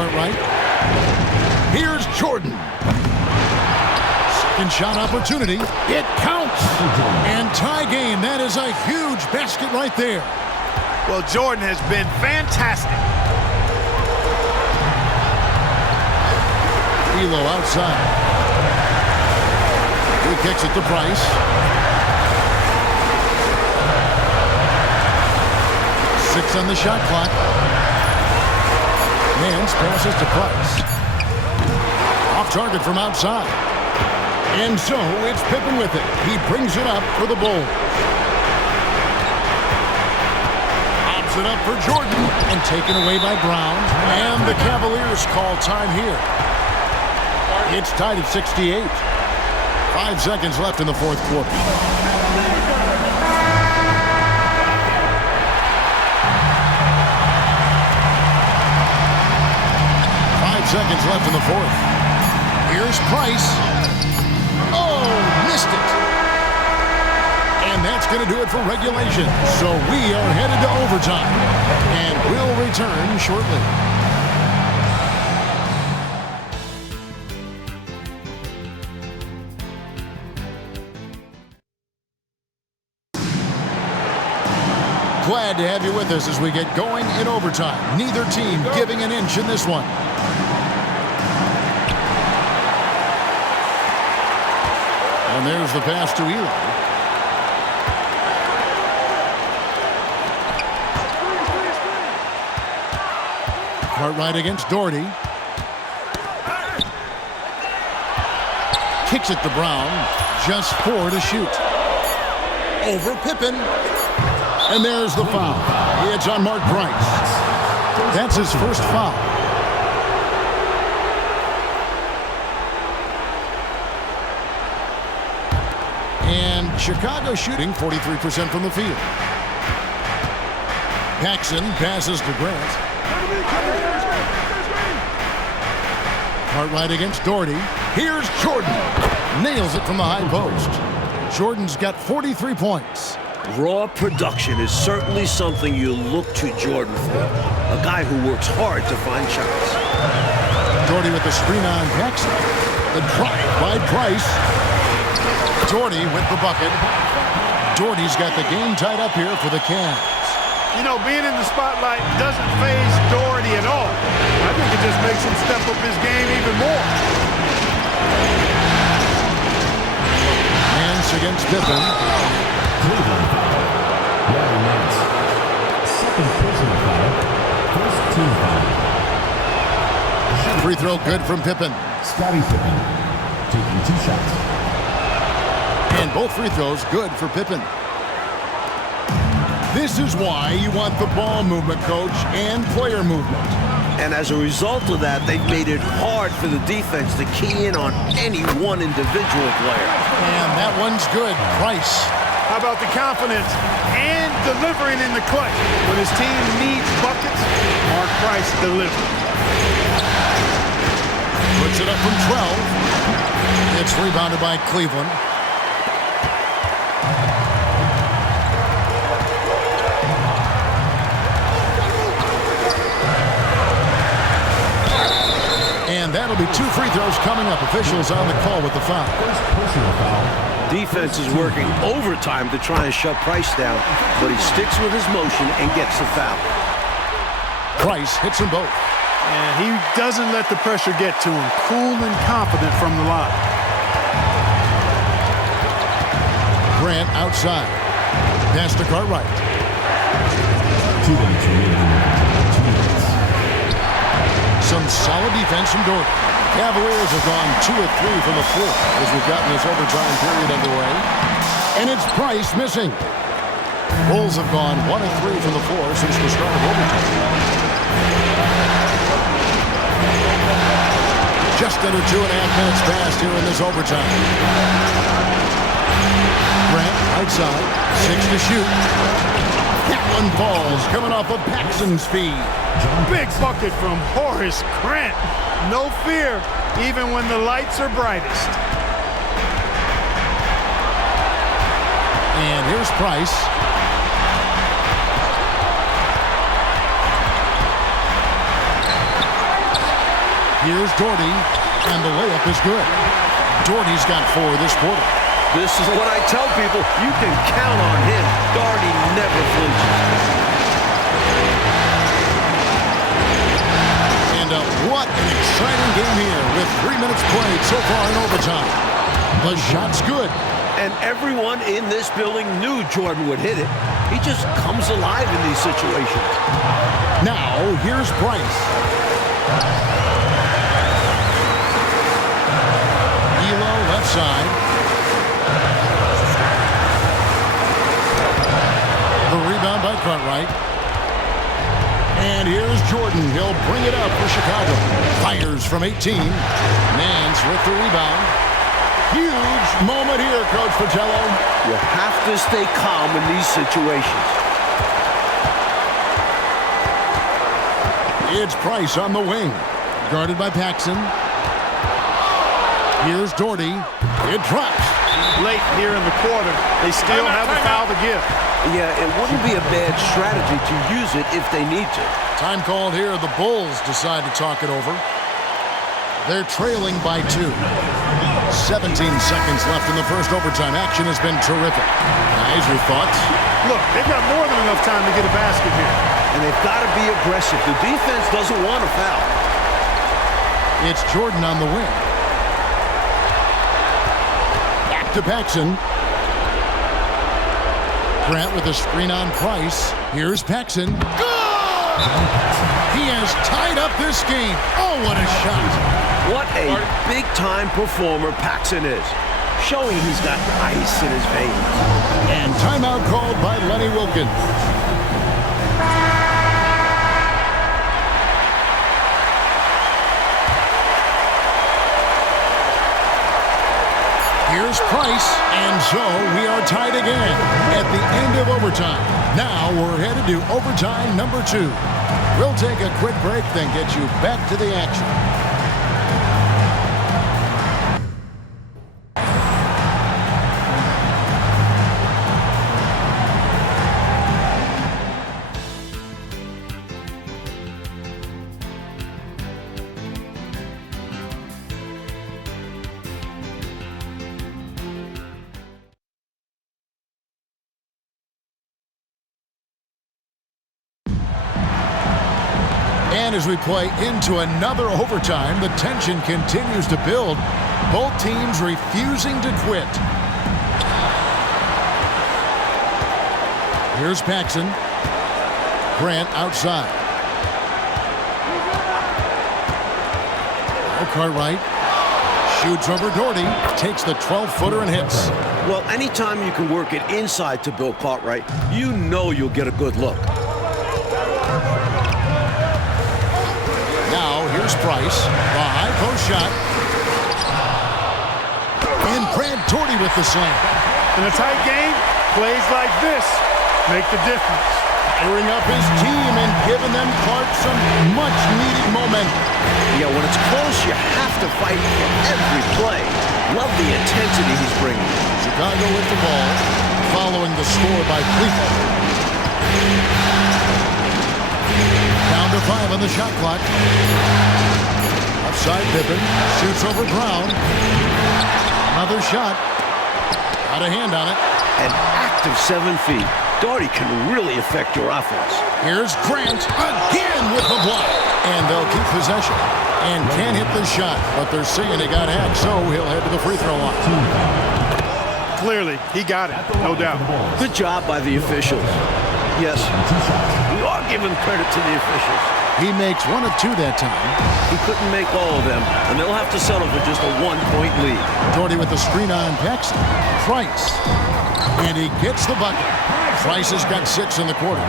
Cartwright. Here's Jordan. Second shot opportunity. It counts. And tie game. That is a huge basket right there. Well, Jordan has been fantastic. Elo outside. He kicks it to Price. 6 on the shot clock. Nance passes to Price. Off target from outside. And so it's Pippen with it. He brings it up for the Bulls. Pops it up for Jordan. And taken away by Brown. And the Cavaliers call time here. It's tied at 68. 5 seconds left in the fourth quarter. 5 seconds left in the fourth. Here's Price. Oh, missed it. And that's going to do it for regulation. So we are headed to overtime. And we'll return shortly. Glad to have you with us as we get going in overtime. Neither team giving an inch in this one. And there's the pass to Eli. Cartwright against Doherty. Kicks it to Brown. Just 4 to shoot. Over Pippen. And there's the foul. It's on Mark Price. That's his first foul. And Chicago shooting 43% from the field. Paxson passes to Grant. Cartwright against Doherty. Here's Jordan. Nails it from the high post. Jordan's got 43 points. Raw production is certainly something you look to Jordan for. A guy who works hard to find shots. Doherty with the screen on Paxson. The drive by Price. Doherty with the bucket. Doherty's got the game tied up here for the Cavs. You know, being in the spotlight doesn't faze Doherty at all. I think it just makes him step up his game even more. Nance against Pippen. Cleveland foul. Larry Nance. Second personal foul. First team foul. Free throw good from Pippen. Scottie Pippen taking 2 shots. And both free throws good for Pippen. This is why you want the ball movement, coach, and player movement. And as a result of that, they've made it hard for the defense to key in on any one individual player. And that one's good. Price. How about the confidence and delivering in the clutch? When his team needs buckets, Mark Price delivers. Puts it up from 12. It's rebounded by Cleveland. And that'll be 2 free throws coming up. Officials on the call with the foul. First personal foul. Defense is working overtime to try and shut Price down, but he sticks with his motion and gets the foul. Price hits them both. And he doesn't let the pressure get to him. Cool and confident from the line. Grant outside. Pass to Cartwright. 2 minutes remaining. 2 minutes. Some solid defense from Doherty. Cavaliers have gone 2 of 3 from the floor as we've gotten this overtime period underway. And it's Price missing. Bulls have gone 1 of 3 from the floor since the start of overtime. Just under 2.5 minutes passed here in this overtime. Grant right side, 6 to shoot. That one falls, coming off of Paxson's feed. Big bucket from Horace Grant. No fear, even when the lights are brightest. And here's Price. Here's Doherty, and the layup is good. Doherty's got 4 this quarter. This is what I tell people. You can count on him. Doherty never flinches. And what an exciting game here with 3 minutes played so far in overtime. The shot's good. And everyone in this building knew Jordan would hit it. He just comes alive in these situations. Now, here's Price. Elo left side. The rebound by Cartwright. And here's Jordan. He'll bring it up for Chicago. Fires from 18. Nance with the rebound. Huge moment here, Coach Pacello. You have to stay calm in these situations. It's Price on the wing. Guarded by Paxson. Here's Doherty. It drops. Late here in the quarter, they still have a foul to give. Yeah, it wouldn't be a bad strategy to use it if they need to. Time called here. The Bulls decide to talk it over. They're trailing by 2. 17 seconds left in the first overtime. Action has been terrific. Guys, your thoughts? Look, they've got more than enough time to get a basket here. And they've got to be aggressive. The defense doesn't want a foul. It's Jordan on the wing. Back to Paxson. Grant with a screen on Price. Here's Paxson. Good! He has tied up this game. Oh, what a shot. What a big-time performer Paxson is. Showing he's got ice in his veins. And timeout called by Lenny Wilkens. Here's Price, and so we are tied again at the end of overtime. Now we're headed to overtime number 2. We'll take a quick break, then get you back to the action. And as we play into another overtime, the tension continues to build. Both teams refusing to quit. Here's Paxson. Grant outside. Oh, Cartwright shoots over Doherty. Takes the 12-footer and hits. Well, anytime you can work it inside to Bill Cartwright, you know you'll get a good look. Now, here's Price. The high post shot. And Grant Doherty with the slam. In a tight game, plays like this make the difference. Firing up his team and giving them Clark some much-needed momentum. Yeah, when it's close, you have to fight for every play. Love the intensity he's bringing. Chicago with the ball, following the score by Cleveland. Down to 5 on the shot clock. Outside Pippen, shoots over Brown. Another shot. Got a hand on it. An active 7 feet. Doherty can really affect your offense. Here's Grant again with the block. And they'll keep possession. And can't hit the shot, but they're saying he got hacked, so he'll head to the free throw line. Clearly, he got it, no doubt. Good job by the officials. Yes, we are giving credit to the officials. He makes 1 of 2 that time. He couldn't make all of them, and they'll have to settle for just a 1-point lead. Doherty with the screen on Paxson. Price. And he gets the bucket. Price has got 6 in the quarter.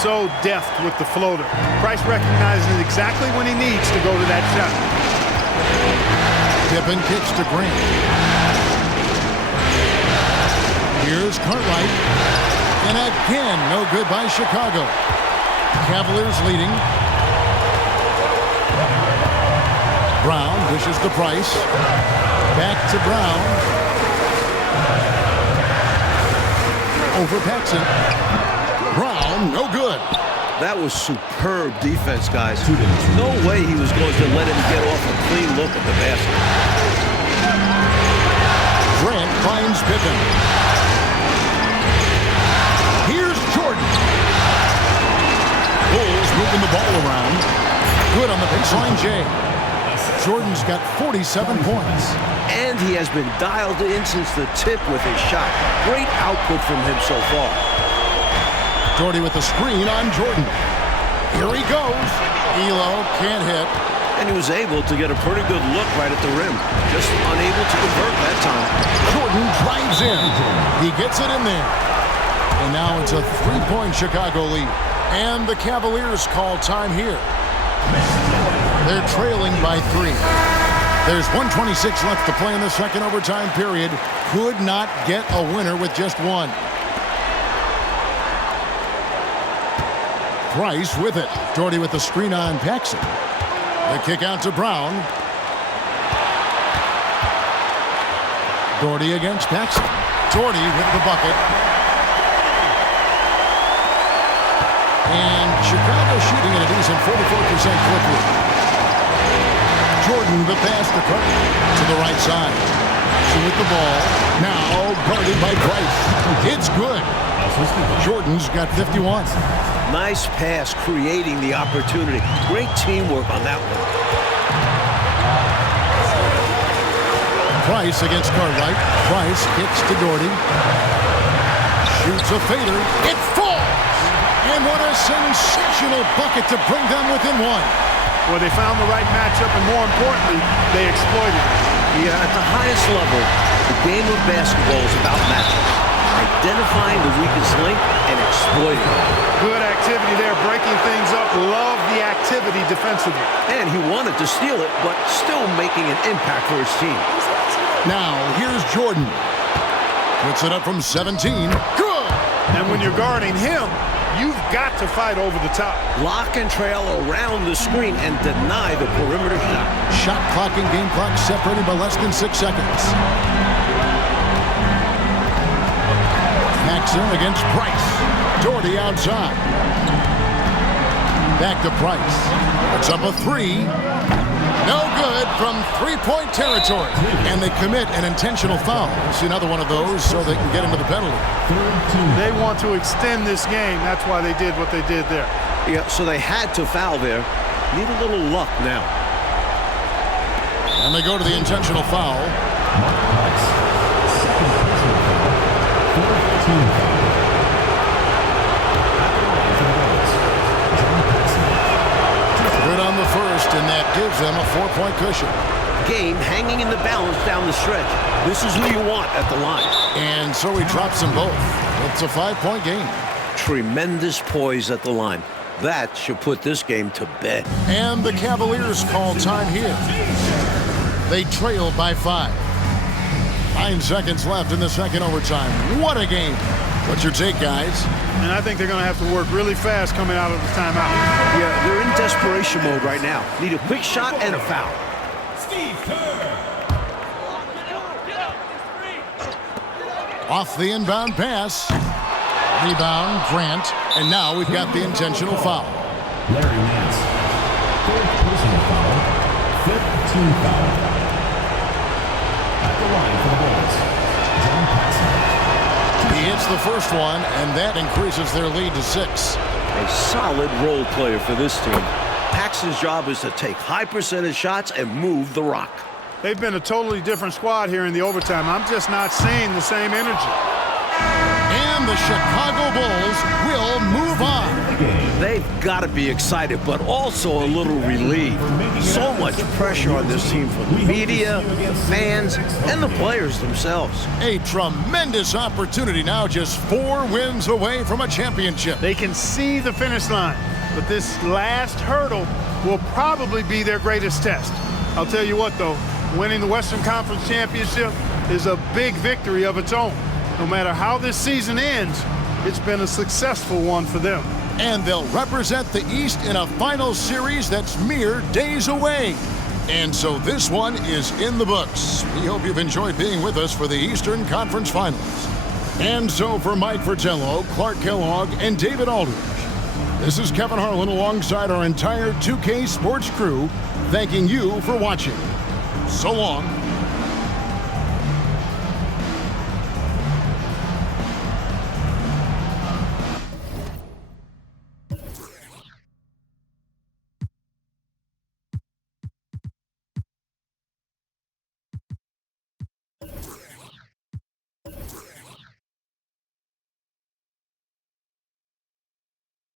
So deft with the floater. Price recognizes it exactly when he needs to go to that shot. Pippen kicks to Grant. Here's Cartwright. And again, no good by Chicago. Cavaliers leading. Brown dishes to Price. Back to Brown. Over Paxson. Brown, no good. That was superb defense, guys. No way he was going to let him get off a clean look at the basket. Grant finds Pippen. Here's Jordan. Bulls moving the ball around. Good on the baseline, Jay. Jordan's got 47 points. And he has been dialed in since the tip with his shot. Great output from him so far. Doherty with the screen on Jordan. Here he goes. Elo can't hit. And he was able to get a pretty good look right at the rim. Just unable to convert that time. Jordan drives in. He gets it in there. And now it's a three-point Chicago lead. And the Cavaliers call time here. They're trailing by 3. There's 1:26 left to play in the second overtime period. Could not get a winner with just one. Price with it. Doherty with the screen on Paxson. The kick out to Brown. Doherty against Paxson. Doherty with the bucket. And Chicago shooting at a decent 44% clip rate. Jordan the pass to Curry to the right side. So with the ball. Now guarded by Price. It's good. Jordan's got 51. Nice pass, creating the opportunity. Great teamwork on that one. Price against Cartwright. Price kicks to Doherty. Shoots a fader. It falls! And what a sensational bucket to bring them within one. Well, they found the right matchup, and more importantly, they exploited it. Yeah, at the highest level, the game of basketball is about matchups. Identifying the weakest link and exploiting it. Good activity there, breaking things up. Love the activity defensively. And he wanted to steal it, but still making an impact for his team. Now, here's Jordan. Puts it up from 17. Good! And when you're guarding him, you've got to fight over the top. Lock and trail around the screen and deny the perimeter shot. Shot clock and game clock separated by less than 6 seconds. Paxson against Price. Doherty outside. Back to Price. It's up a 3. No good from three-point territory. And they commit an intentional foul. See another one of those so they can get into the penalty. They want to extend this game. That's why they did what they did there. Yeah, so they had to foul there. Need a little luck now. And they go to the intentional foul. Good on the first, and that gives them a 4-point cushion. Game hanging in the balance down the stretch. This is who you want at the line. And so he drops them both. It's a 5-point game. Tremendous poise at the line. That should put this game to bed. And the Cavaliers call time here. They trail by 5. 9 seconds left in the second overtime. What a game. What's your take, guys? And I think they're going to have to work really fast coming out of the timeout. Yeah, they're in desperation mode right now. Need a quick shot and a foul. Steve Kerr. Off the inbound pass. Rebound, Grant. And now we've got the intentional foul. Larry Nance. Third personal foul. Fifth team foul. At the line for the Bulls, John Paxson. He hits the first one, and that increases their lead to 6. A solid role player for this team. Paxson's job is to take high percentage shots and move the rock. They've been a totally different squad here in the overtime. I'm just not seeing the same energy. And the Chicago Bulls will move on. They've got to be excited, but also a little relieved. So much pressure on this team from the media, the fans, and the players themselves. A tremendous opportunity now, just 4 wins away from a championship. They can see the finish line, but this last hurdle will probably be their greatest test. I'll tell you what, though, winning the Western Conference Championship is a big victory of its own. No matter how this season ends, it's been a successful one for them. And they'll represent the East in a final series that's mere days away. And so this one is in the books. We hope you've enjoyed being with us for the Eastern Conference Finals. And so for Mike Fratello, Clark Kellogg, and David Aldridge, This is Kevin Harlan alongside our entire 2K Sports crew, thanking you for watching. So long.